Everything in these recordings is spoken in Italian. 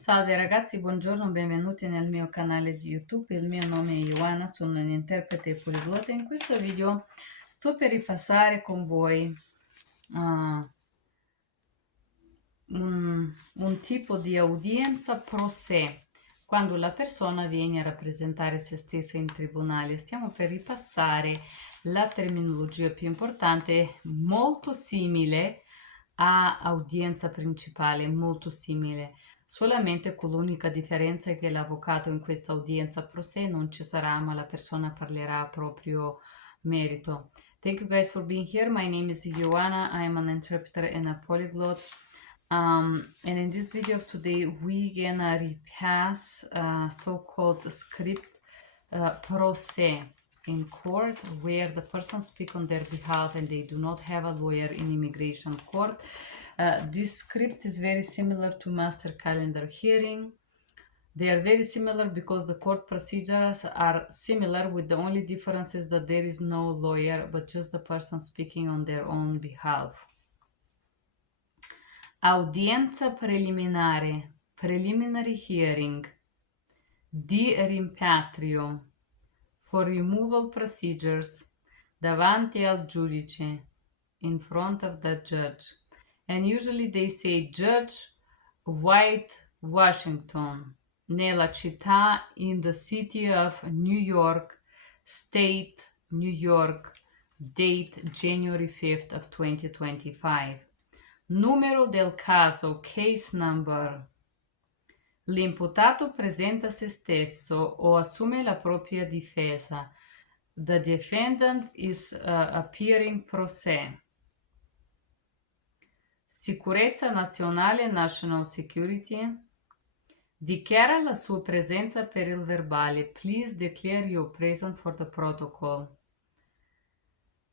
Salve ragazzi, buongiorno, benvenuti nel mio canale di YouTube. Il mio nome è Yoana, sono un interprete poliglota e in questo video sto per ripassare con voi ah, un tipo di udienza pro sé, quando la persona viene a rappresentare se stessa in tribunale. Stiamo per ripassare la terminologia più importante, molto simile a udienza principale, molto simile. Solamente con l'unica differenza che l'avvocato in questa udienza pro se non ci sarà, ma la persona parlerà a proprio merito. Thank you guys for being here. My name is Joanna. I am an interpreter and a polyglot. And in this video of today, we gonna repass so-called script pro se in court, where the person speak on their behalf and they do not have a lawyer in immigration court. This script is very similar to master calendar hearing. They are very similar because the court procedures are similar, with the only difference is that there is no lawyer but just the person speaking on their own behalf. Udienza preliminare, preliminary hearing, di rimpatrio, for removal procedures, davanti al giudice, in front of the judge. And usually they say Judge White Washington, nella città, in the city of New York, state New York, date January 5th of 2025. Numero del caso, case number. L'imputato presenta se stesso o assume la propria difesa. The defendant is appearing pro se. Sicurezza nazionale, national security. Dichiara la sua presenza per il verbale. Please declare your presence for the protocol.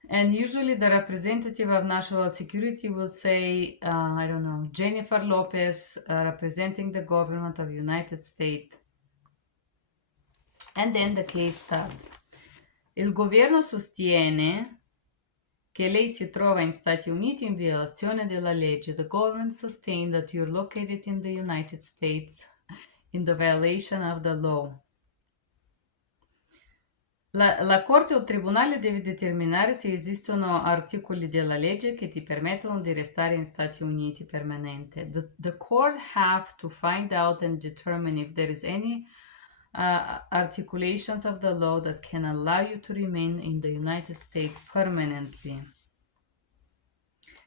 And usually the representative of national security will say, I don't know, Jennifer Lopez, representing the government of United States. And then the case starts. Il governo sostiene che lei si trova in Stati Uniti in violazione della legge. The government sustains that you're located in the United States in the violation of the law. La Corte o Tribunale deve determinare se esistono articoli della legge che ti permettono di restare in Stati Uniti permanente. The court have to find out and determine if there is any articulations of the law that can allow you to remain in the United States permanently.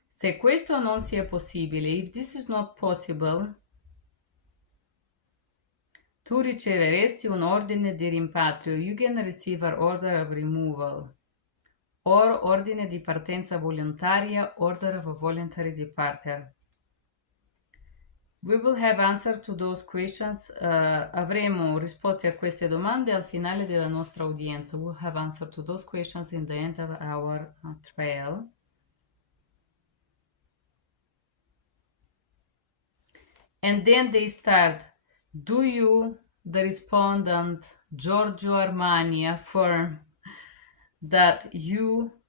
Se questo non sia possibile, if this is not possible, tu riceveresti un ordine di rimpatrio. You can receive an order of removal. Or ordine di partenza volontaria, order of a voluntary departure. We will have answer to those questions. Avremo risposte a queste domande al finale della nostra udienza. We'll have answer to those questions in the end of our trial. And then they start. Do you, the respondent, Giorgio Armani, affirm that you,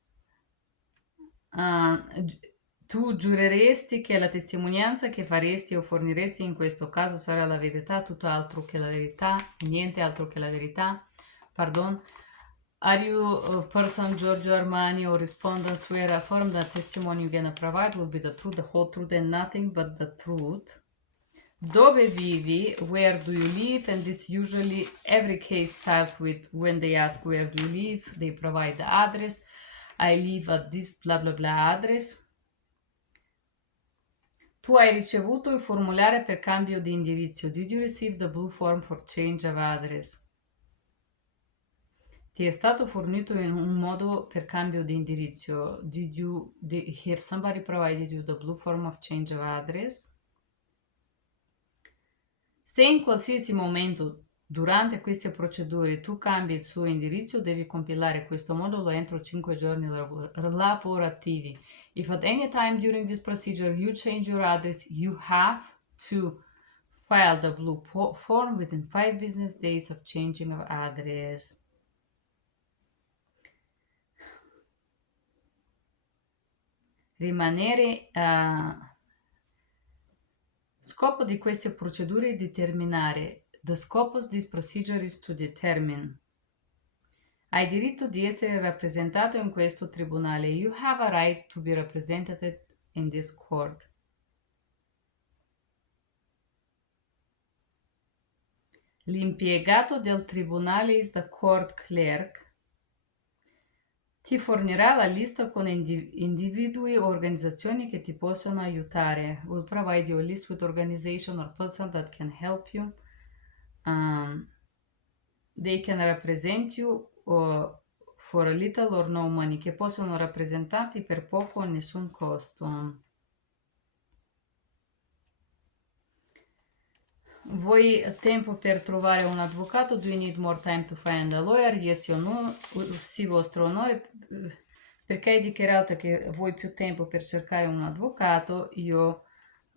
tu giureresti che la testimonianza che faresti o forniresti in questo caso sarà la verità, tutto altro che la verità, niente altro che la verità? Pardon. Are you a person, Giorgio Armani, or respondent swear affirm that testimony you're gonna provide will be the truth, the whole truth, and nothing but the truth? Dove vivi? Where do you live? And this usually, every case starts with, when they ask where do you live, they provide the address. I live at this blah blah blah address. Tu hai ricevuto il formulario per cambio di indirizzo. Did you receive the blue form for change of address? Ti è stato fornito in un modo per cambio di indirizzo. Have somebody provided you the blue form of change of address? Se in qualsiasi momento durante queste procedure tu cambi il suo indirizzo, devi compilare questo modulo entro 5 giorni lavorativi. If at any time during this procedure you change your address, you have to file the blue form within 5 business days of changing of address. Rimanere Scopo di queste procedure è determinare. The scope of this procedure is to determine. Hai diritto di essere rappresentato in questo tribunale. You have a right to be represented in this court. L'impiegato del tribunale is the court clerk. Ti fornirà la lista con individui o organizzazioni che ti possono aiutare. Will provide you a list with organization or person that can help you. They can represent you for a little or no money, che possono rappresentarti per poco o nessun costo. Vuoi tempo per trovare un avvocato? Do you need more time to find a lawyer? Yes o no? Sì, vostro onore. Perché hai dichiarato che vuoi più tempo per cercare un avvocato, io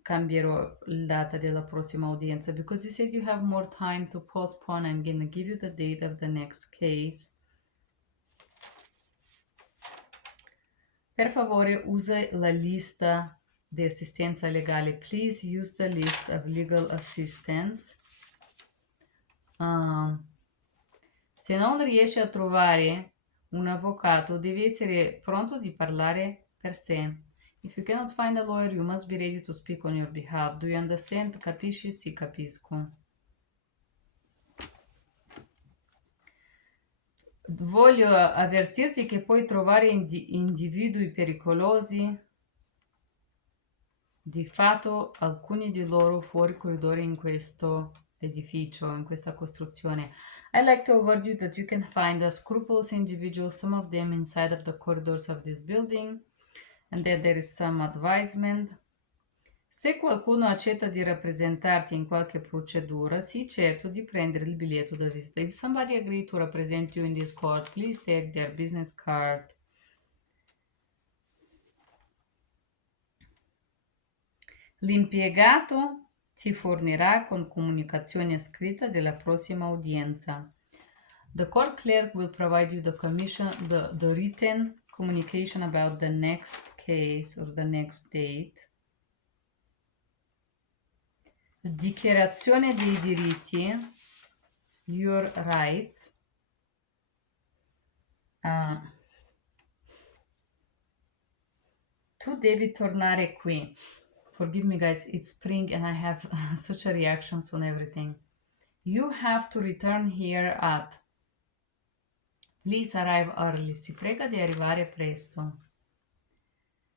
cambierò la data della prossima udienza. Because you said you have more time to postpone, I'm gonna give you the date of the next case. Per favore, usa la lista di assistenza legale. Please use the list of legal assistance. Se non riesci a trovare un avvocato, devi essere pronto di parlare per sé. If you cannot find a lawyer, you must be ready to speak on your behalf. Do you understand? Capisci? Sì, capisco. Voglio avvertirti che puoi trovare individui pericolosi. Di fatto, alcuni di loro fuori corridori in questo edificio, in questa costruzione. I like to award you that you can find a scrupulous individual, some of them inside of the corridors of this building, and that there is some advisement. Se qualcuno accetta di rappresentarti in qualche procedura, sii certo di prendere il biglietto da visita. If somebody agreed to represent you in this court, please take their business card. L'impiegato ti fornirà con comunicazione scritta della prossima udienza. The court clerk will provide you the written communication about the next case or the next date. Dichiarazione dei diritti, your rights. Tu devi tornare qui. Forgive me guys, it's spring and I have such a reactions on everything. You have to return here at. Please arrive early. Si prega di arrivare presto.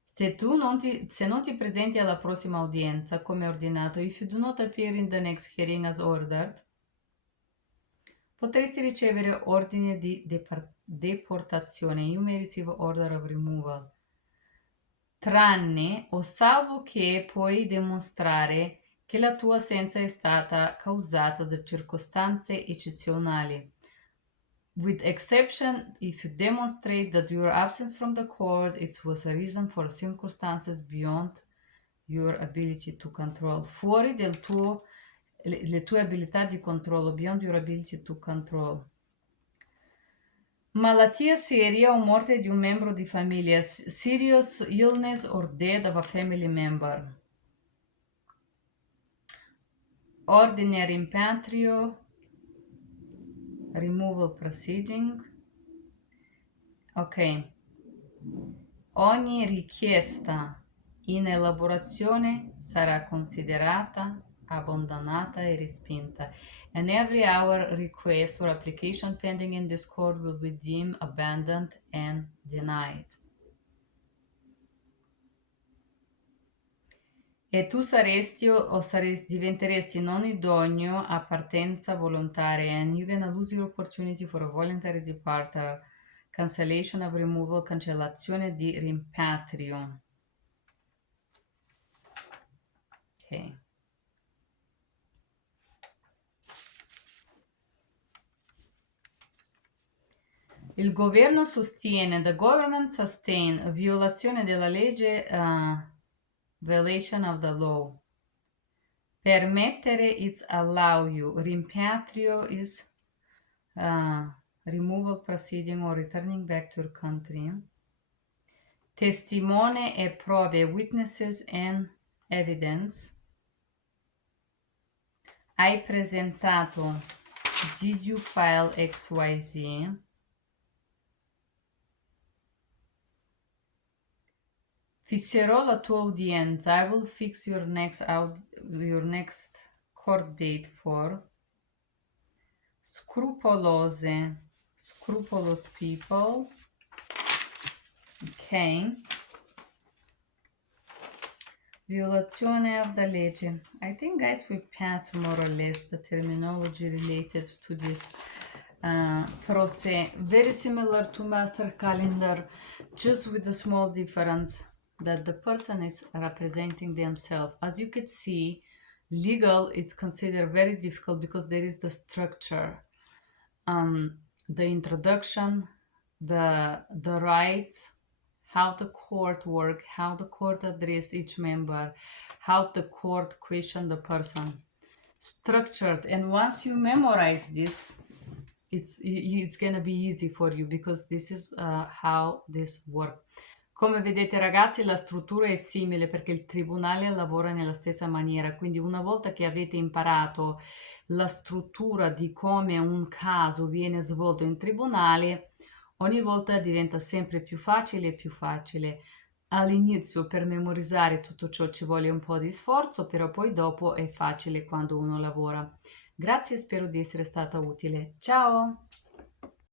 Se non ti presenti alla prossima udienza come ordinato, if you do not appear in the next hearing as ordered, potresti ricevere ordine di deportazione. You may receive order of removal. Tranne o salvo che puoi dimostrare che la tua assenza è stata causata da circostanze eccezionali. With exception, if you demonstrate that your absence from the court it was a reason for circumstances beyond your ability to control. Fuori le tue abilità di controllo. Beyond your ability to control. Malattia seria o morte di un membro di famiglia. Serious illness or death of a family member. Ordine rimpatrio. Removal proceeding. Ok. Ogni richiesta in elaborazione sarà considerata abbandonata e respinta, and every our request or application pending in this court will be deemed abandoned and denied. E tu diventeresti non idoneo a partenza volontaria, and you're gonna lose your opportunity for a voluntary departure, cancellation of removal, cancellazione di rimpatrio. Ok. Il governo sostiene, the government sustain, violazione della legge, violation of the law. Permettere, it's allow you. Rimpatrio is removal proceeding or returning back to your country. Testimone e prove, witnesses and evidence. hai presentato, did you file XYZ? Fisserò la tua udienza. I will fix your next court date for. Scrupolose, scrupulous people. Ok. Violazione of the legge. I think, guys, we passed more or less the terminology related to this process. Very similar to master calendar, just with the small difference that the person is representing themselves. As you can see, legal, it's considered very difficult because there is the structure, the introduction, the rights, how the court work, how the court address each member, how the court question the person. Structured, and once you memorize this, it's gonna be easy for you because this is how this works. Come vedete ragazzi, la struttura è simile perché il tribunale lavora nella stessa maniera, quindi una volta che avete imparato la struttura di come un caso viene svolto in tribunale, ogni volta diventa sempre più facile e più facile. All'inizio per memorizzare tutto ciò ci vuole un po' di sforzo, però poi dopo è facile quando uno lavora. Grazie, spero di essere stata utile. Ciao!